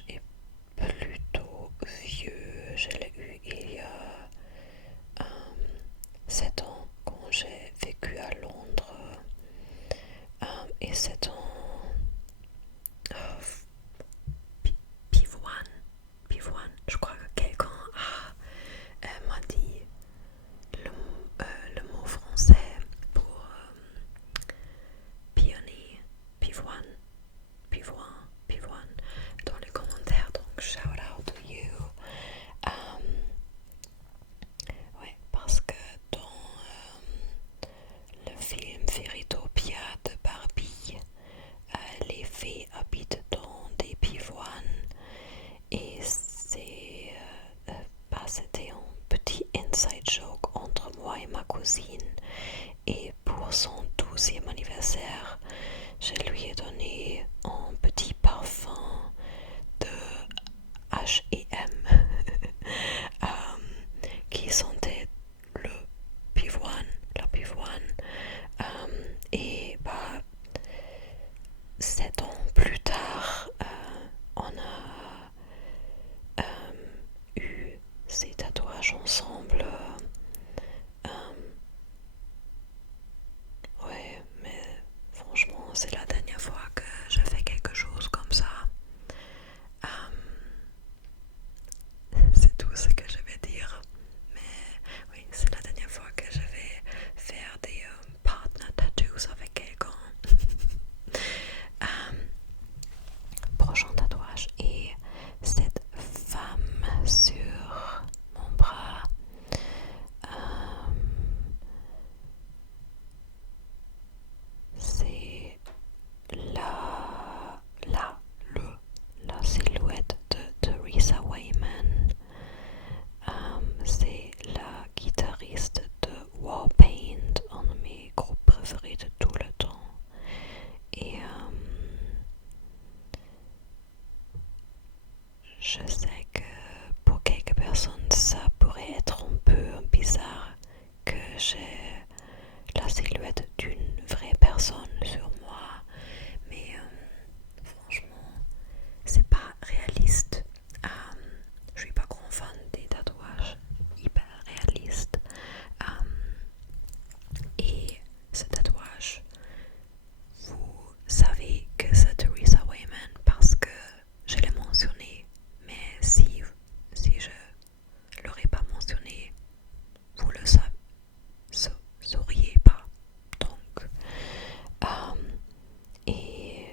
tatouage est plutôt vieux. Je l'ai eu il y a 7 ans quand j'ai vécu à Londres. Et c'est en pivoine. Pivoine. Je crois que quelqu'un m'a dit le mot français pour pionnier, pivoine, pivoine dans les commentaires. Donc shout out to you. Ouais, parce que dans le film Fairytopia de Barbie, les fées habitent dans des pivoines et c'était un petit inside joke entre moi et ma cousine. Et pour son 12e anniversaire, je lui ai donné un petit parfum de H&M qui sentait la pivoine. Et 7 ans plus tard, on a eu ces tatouages ensemble. Ouais, mais franchement, c'est la dernière fois que je fais quelque chose comme ça. C'est tout ce que je vais dire. Mais oui, c'est la dernière fois que je vais faire des partner tattoos avec quelqu'un. Prochain tatouage est cette femme sur mon bras. C'est la silhouette de Teresa Wayman. C'est la guitariste de Warpaint, un de mes groupes préférés de tout le temps. Et je sais que pour quelques personnes ça pourrait être un peu bizarre que j'ai la silhouette d'une vraie personne sur moi, mais franchement c'est pas réaliste. Je suis pas grand fan des tatouages hyper réalistes. Et ce tatouage, vous savez que c'est Teresa Wayman parce que je l'ai mentionné, mais si je l'aurais pas mentionné, vous le sauriez pas. Donc, et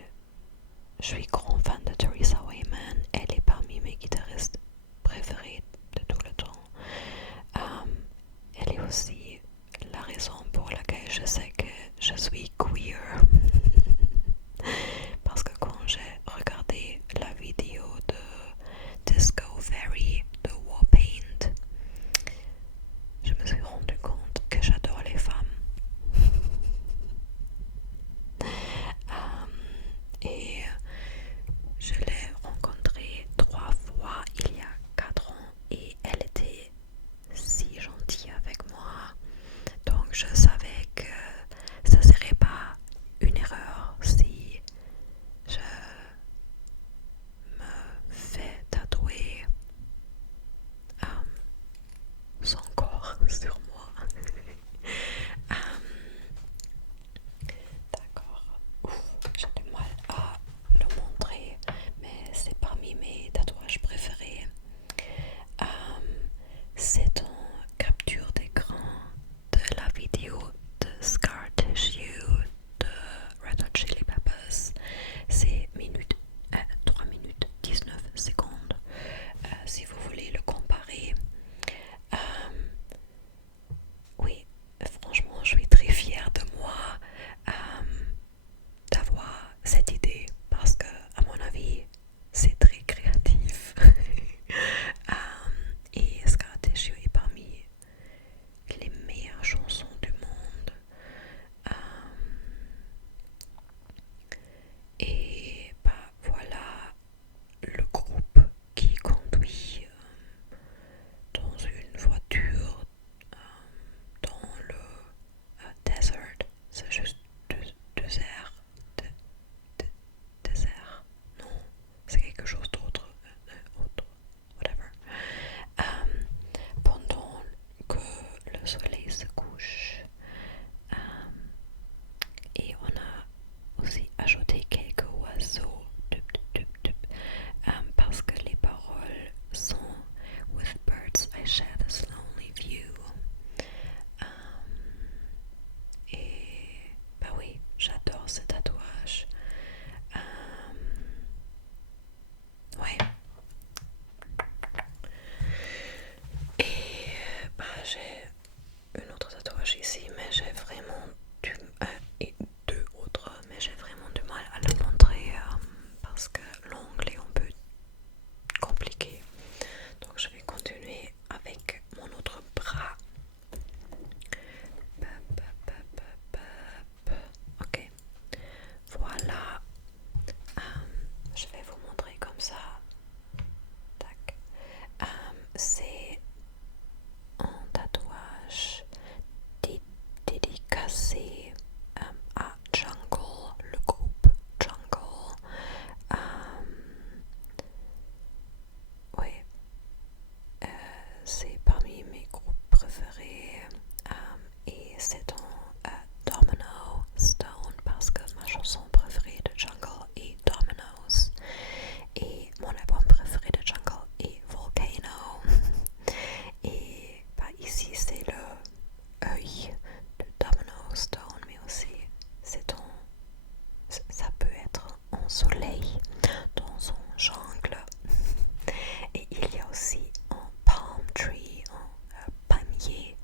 je suis grand fan de Teresa Wayman. Elle est parmi mes guitaristes préférés de tout le temps. Elle est aussi la raison pour laquelle je sais que je suis queer. Parce que quand j'ai regardé la vidéo de Disco Fairy de Warpaint, je me suis rendu compte que j'adore les femmes. Et soleil, dans son jungle. Et il y a aussi un palm tree, un palmier.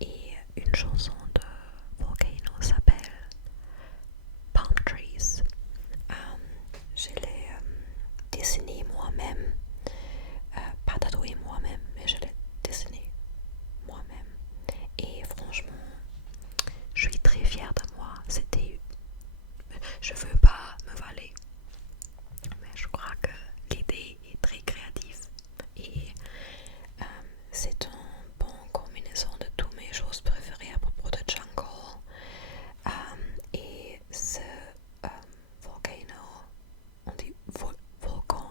Et une chanson de Volcano s'appelle Palm Trees. Je l'ai dessiné moi-même, pas tatoué moi-même, mais je l'ai dessiné moi-même. Et franchement, je suis très fière de moi. Je veux pas me valer, mais je crois que l'idée est très créative. Et c'est une bonne combinaison de toutes mes choses préférées à propos de jungle. Et ce volcano, on dit volcan,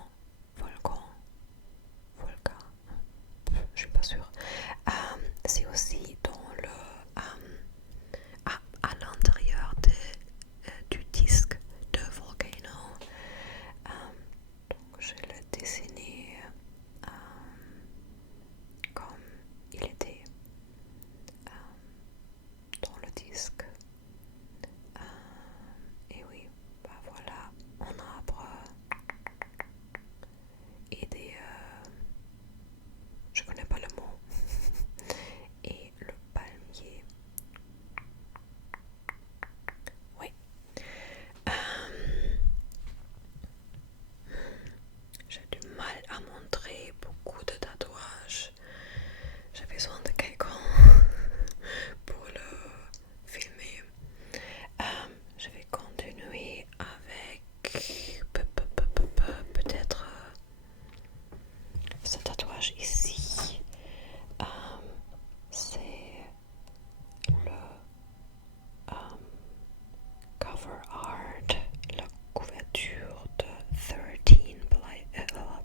je suis pas sûre. C'est aussi dans à l'intérieur du disque de Volcano. Donc je l'ai dessiné comme il était dans le disque. Et oui, bah voilà, un arbre et des... je connais pas le mot. Et le palmier. Oui. J'ai du mal à montrer beaucoup de tatouages. J'ai besoin de quelqu'un pour le filmer. Je vais continuer avec peut-être ce tatouage ici. C'est le cover art, la couverture de 13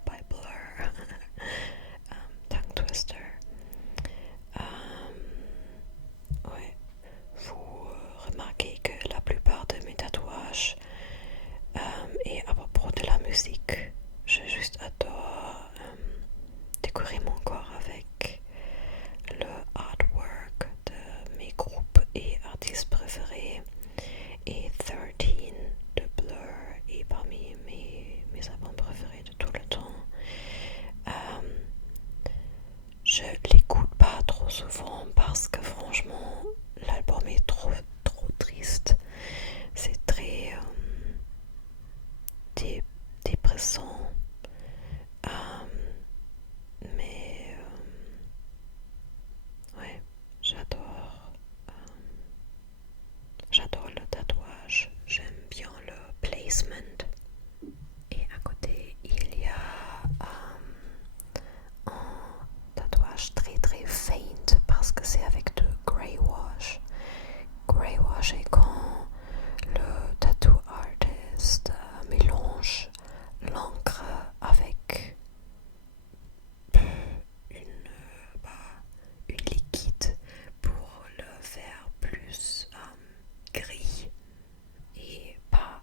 by Blur, Tongue Twister. Ouais, vous remarquez que la plupart de mes tatouages et à propos de la musique, je juste adore décorer mon corps avec le artwork de mes groupes et artistes préférés. Et 13 de Blur est parmi mes albums préférés de tout le temps. Je l'écoute pas trop souvent parce que franchement l'album est trop triste. C'est très dépressant. Mais ouais, j'adore le tatouage. J'aime bien le placement. Et à côté, il y a un tatouage très très faint parce que c'est avec de grey wash. Grey wash est quand le tattoo artist mélange l'encre avec une liquide pour le faire plus gris et pas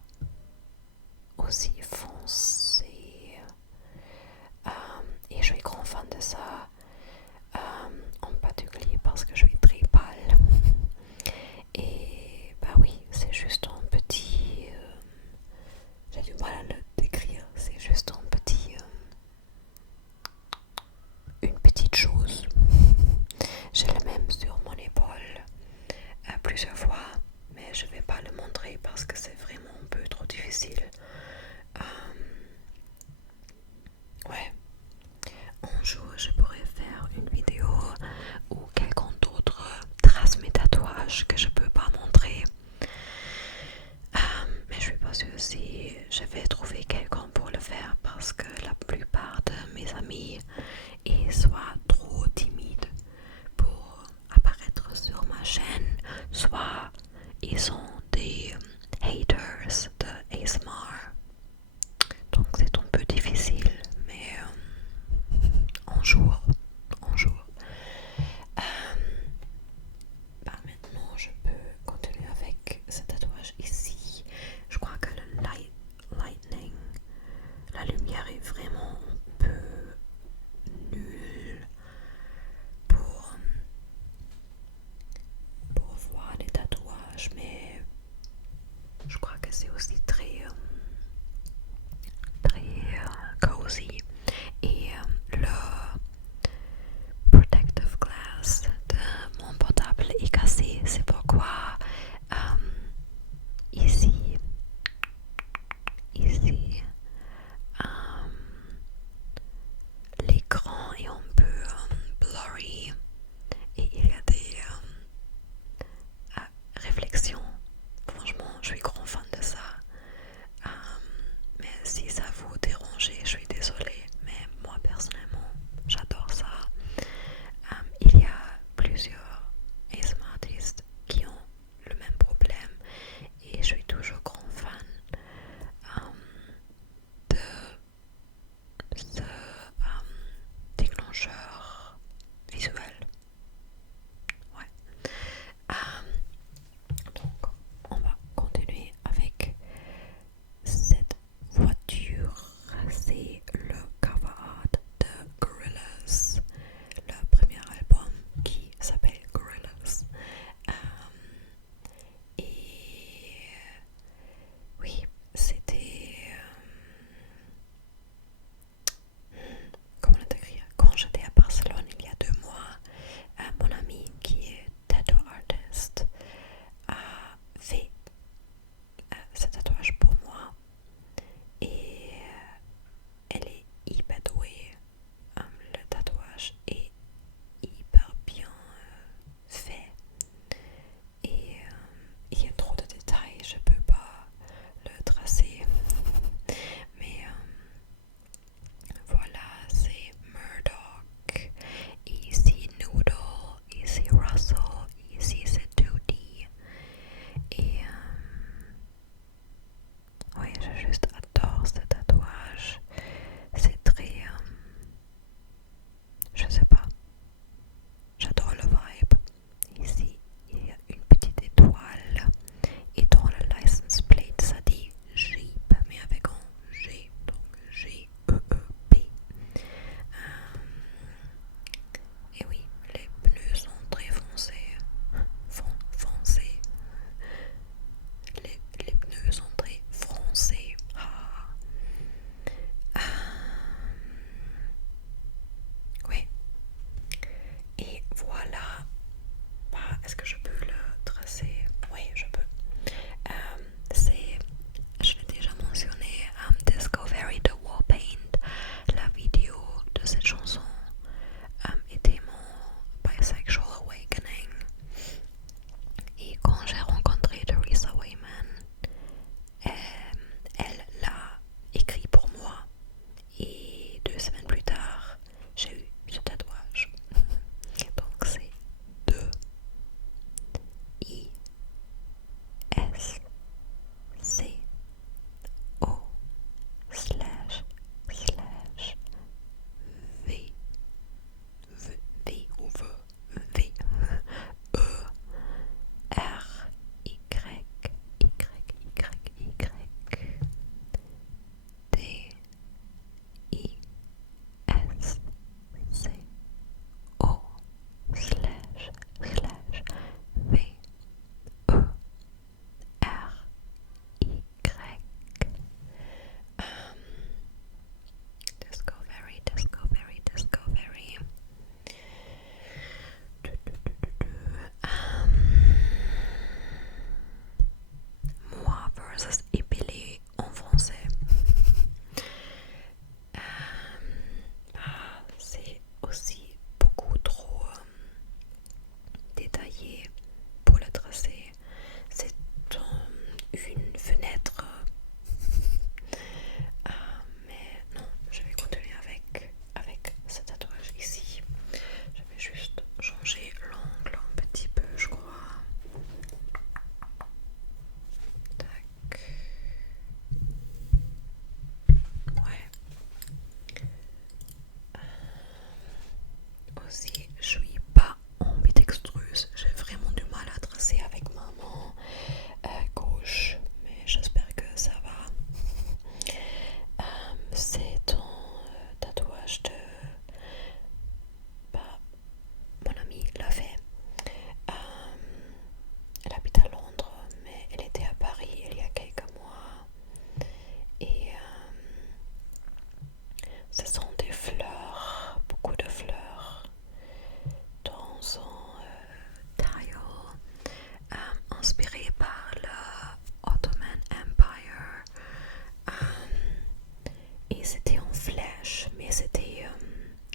et c'était en flèche, mais c'était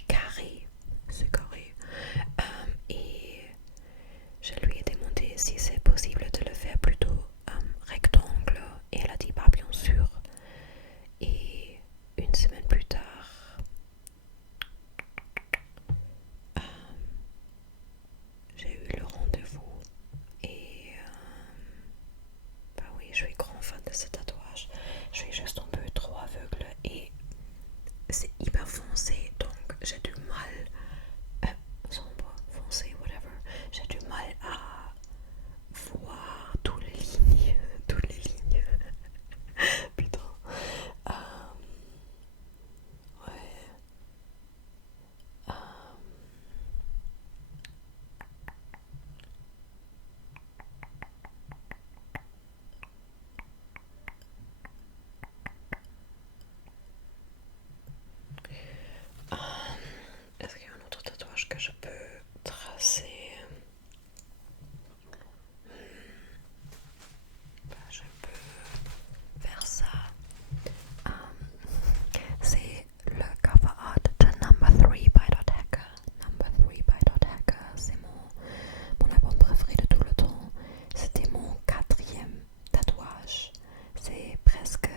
carré, c'est carré. Et je lui ai demandé si c'est possible de le faire plutôt rectangle, et elle a dit bah bien sûr. Et une semaine plus tard, j'ai eu le rendez-vous et bah oui, je suis grand fan de ce tatouage. Je suis juste un peu trop aveugle et c'est hyper foncé, donc j'ai du mal, sombre, foncé, whatever, j'ai du mal à voir toutes les lignes, putain. Euh, ouais. Euh, Est-ce qu'il y a un autre tatouage que je peux tracer? Bah, je peux faire ça. C'est le cover art de Number 3 by Dot Hacker. Number 3 by Dot Hacker, c'est mon album préféré de tout le temps. C'était mon 4e tatouage. C'était presque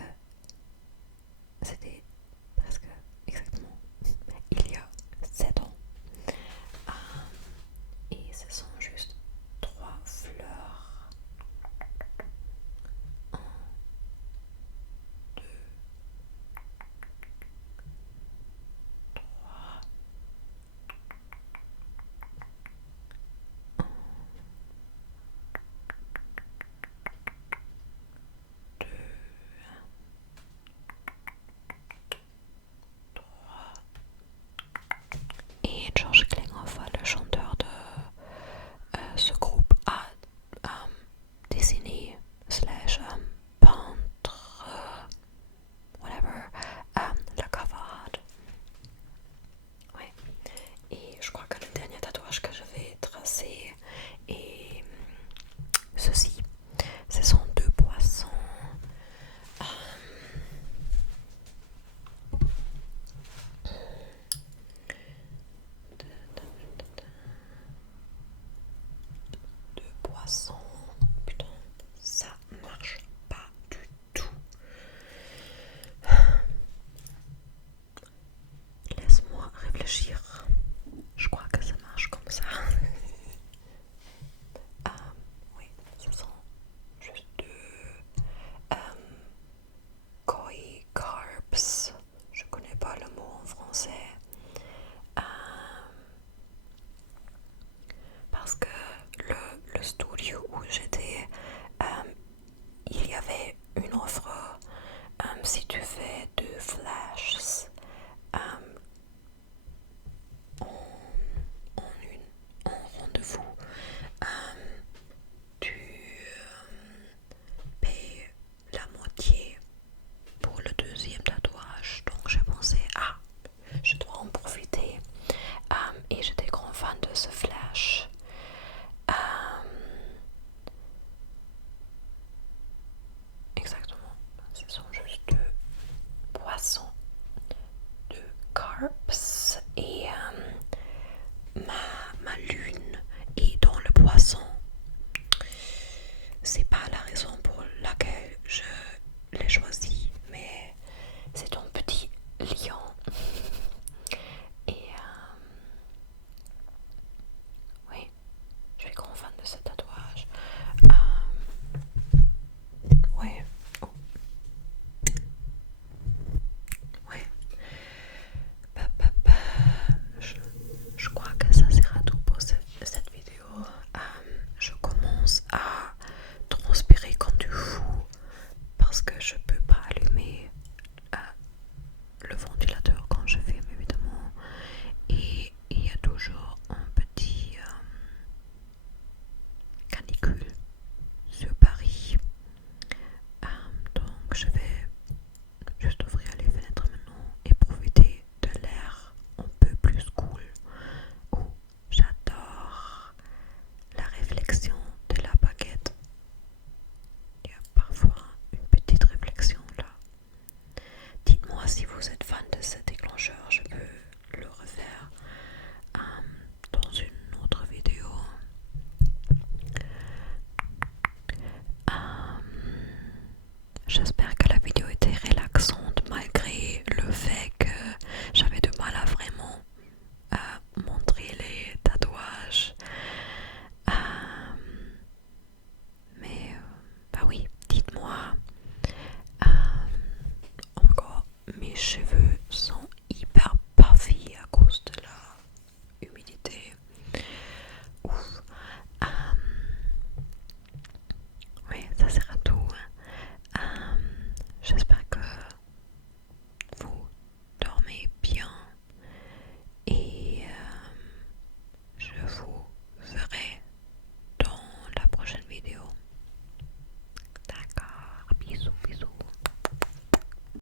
exactement il y a 7 ans. Et ce sont juste 3 fleurs. 1, 2, 3. Et George Klinghoffer, le chanteur de ce groupe, a dessiné slash peintre, whatever, le cover art. Ouais. Et je crois que le dernier tatouage que je vais tracer est ceci. Ce sont 2 poissons. Deux poissons. Putain, ça marche pas du tout. Laisse-moi réfléchir. Je crois que ça marche comme ça. Oui, ce sont juste 2 koi carps. Je connais pas le mot en français. Parce que le studio où j'étais, il y avait une offre. Si tu